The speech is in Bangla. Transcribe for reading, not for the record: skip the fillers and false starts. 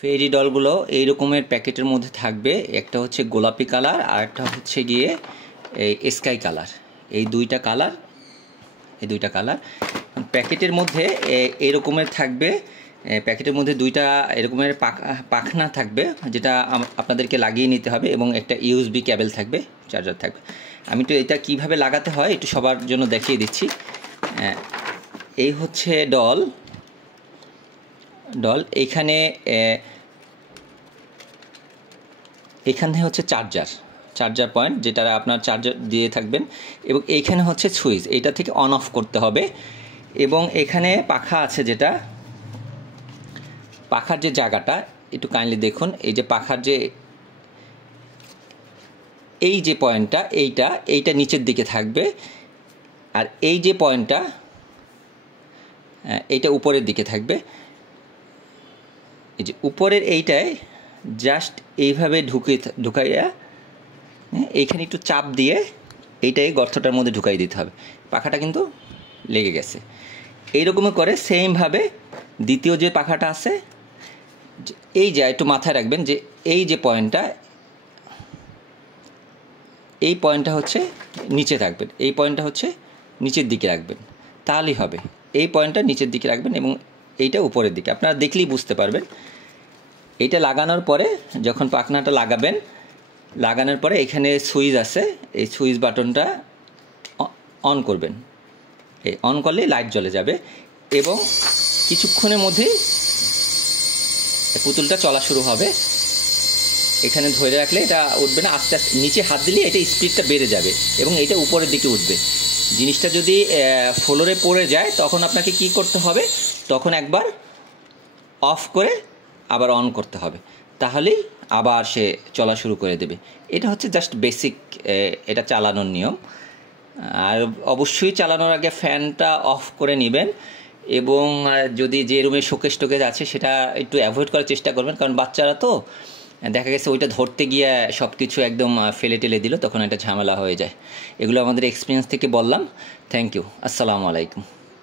ফেরি ডলগুলো এই রকমের প্যাকেটের মধ্যে থাকবে। একটা হচ্ছে গোলাপি কালার আর একটা হচ্ছে গিয়ে এই স্কাই কালার। এই দুইটা কালার প্যাকেটের মধ্যে এই রকমের থাকবে। প্যাকেটের মধ্যে দুইটা এরকমের পাখনা থাকবে, যেটা আপনাদেরকে লাগিয়ে নিতে হবে, এবং একটা ইউএসবি কেবল থাকবে, চার্জার থাকবে। আমি তো এটা কিভাবে লাগাতে হয় একটু সবার জন্য দেখিয়ে দিচ্ছি। এই হচ্ছে ডল। এইখানে হচ্ছে চার্জার পয়েন্ট, যেটা আপনার চার্জার দিয়ে থাকবেন, এবং এইখানে হচ্ছে সুইচ, এইটা থেকে অন অফ করতে হবে। এবং এখানে পাখা আছে, যেটা পাখার যে জায়গাটা একটু কাইন্ডলি দেখুন। এই যে পাখার যে এই যে পয়েন্টটা, এইটা নিচের দিকে থাকবে, আর এই যে পয়েন্টটা এইটা উপরের দিকে থাকবে। এই যে উপরের এইটায় জাস্ট এইভাবে ঢুকাইয়া এইখানে একটু চাপ দিয়ে এইটাই গর্তটার মধ্যে ঢুকাই দিতে হবে। পাখাটা কিন্তু লেগে গেছে। এইরকমই করে সেমভাবে দ্বিতীয় যে পাখাটা আছে, এই যে একটু মাথায় রাখবেন যে এই যে পয়েন্টটা, এই পয়েন্টটা হচ্ছে নিচে থাকবেন, এই পয়েন্টটা হচ্ছে নিচের দিকে রাখবেন, তাহলেই হবে। এই পয়েন্টটা নিচের দিকে রাখবেন এবং এইটা উপরের দিকে, আপনারা দেখলেই বুঝতে পারবেন। এইটা লাগানোর পরে যখন পাখনাটা লাগানোর পরে এখানে সুইচ আছে, এই সুইচ বাটনটা অন করবেন। এই অন করলে লাইট জ্বলে যাবে এবং কিছুক্ষণের মধ্যেই পুতুলটা চলা শুরু হবে। এখানে ধরে রাখলে এটা উঠবে না, আস্তে আস্তে নিচে হাত দিলে এটা স্পিডটা বেড়ে যাবে এবং এটা উপরের দিকে উঠবে। জিনিসটা যদি ফ্লোরে পড়ে যায় তখন আপনাকে কি করতে হবে, তখন একবার অফ করে আবার অন করতে হবে, তাহলেই আবার সে চলা শুরু করে দেবে। এটা হচ্ছে জাস্ট বেসিক এটা চালানোর নিয়ম। আর অবশ্যই চালানোর আগে ফ্যানটা অফ করে নেবেন, এবং যদি যে রুমে শোকেস টোকেস আছে সেটা একটু অ্যাভয়েড করার চেষ্টা করবেন, কারণ বাচ্চারা তো দেখা গেছে ওইটা ধরতে গিয়ে সব কিছু একদম ফেলে টেলে দিল, তখন একটা ঝামেলা হয়ে যায়। এগুলো আমাদের এক্সপিরিয়েন্স থেকে বললাম। Thank you. আসসালামু আলাইকুম।